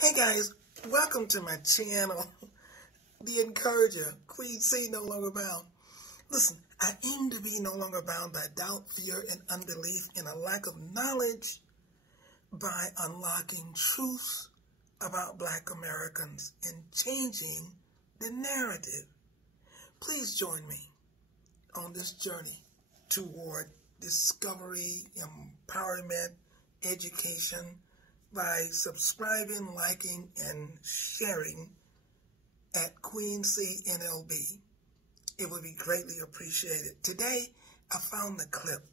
Hey guys, welcome to my channel, The Encourager, Queen C, No Longer Bound. Listen, I aim to be no longer bound by doubt, fear, and unbelief, and a lack of knowledge by unlocking truths about Black Americans and changing the narrative. Please join me on this journey toward discovery, empowerment, education, by subscribing, liking, and sharing at Queen C NLB. It would be greatly appreciated. Today, I found the clip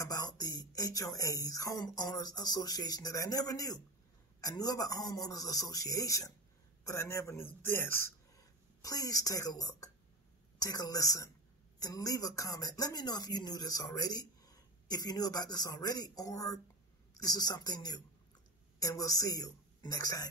about the HOAs, Homeowners Association, that I never knew. I knew about Homeowners Association, but I never knew this. Please take a look, take a listen, and leave a comment. Let me know if you knew this already, if you knew about this already, or this is something new. And we'll see you next time.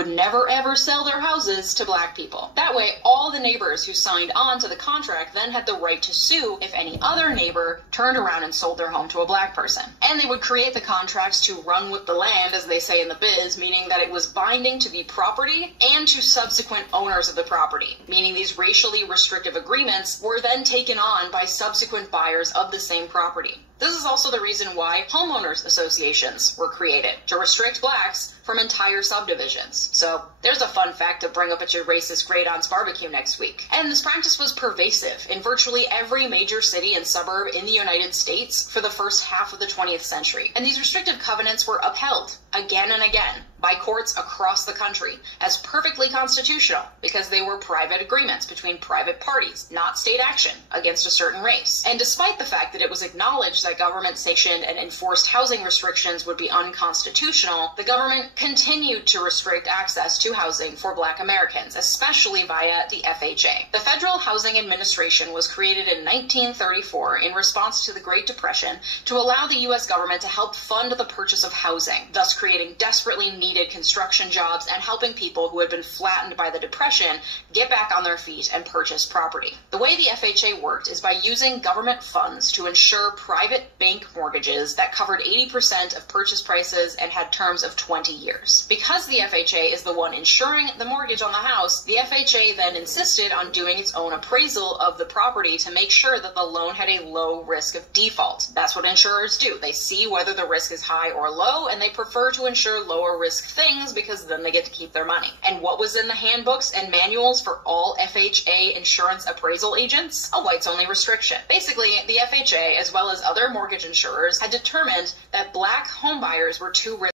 Would never ever sell their houses to Black people. That way, all the neighbors who signed on to the contract then had the right to sue if any other neighbor turned around and sold their home to a Black person. And they would create the contracts to run with the land, as they say in the biz, meaning that it was binding to the property and to subsequent owners of the property, meaning these racially restrictive agreements were then taken on by subsequent buyers of the same property. This is also the reason why homeowners associations were created, to restrict Blacks from entire subdivisions. So there's a fun fact to bring up at your racist Great Aunts barbecue next week. And this practice was pervasive in virtually every major city and suburb in the United States for the first half of the 20th century. And these restrictive covenants were upheld again and again by courts across the country as perfectly constitutional because they were private agreements between private parties, not state action against a certain race. And despite the fact that it was acknowledged that government-sanctioned and enforced housing restrictions would be unconstitutional, the government continued to restrict access to housing for Black Americans, especially via the FHA. The Federal Housing Administration was created in 1934 in response to the Great Depression to allow the U.S. government to help fund the purchase of housing, thus creating desperately needed construction jobs and helping people who had been flattened by the Depression get back on their feet and purchase property. The way the FHA worked is by using government funds to ensure private bank mortgages that covered 80% of purchase prices and had terms of 20 years. Because the FHA is the one insuring the mortgage on the house, the FHA then insisted on doing its own appraisal of the property to make sure that the loan had a low risk of default. That's what insurers do. They see whether the risk is high or low, and they prefer to insure lower risk things because then they get to keep their money. And what was in the handbooks and manuals for all FHA insurance appraisal agents? A whites-only restriction. Basically, the FHA, as well as other mortgage insurers, had determined that Black homebuyers were too risky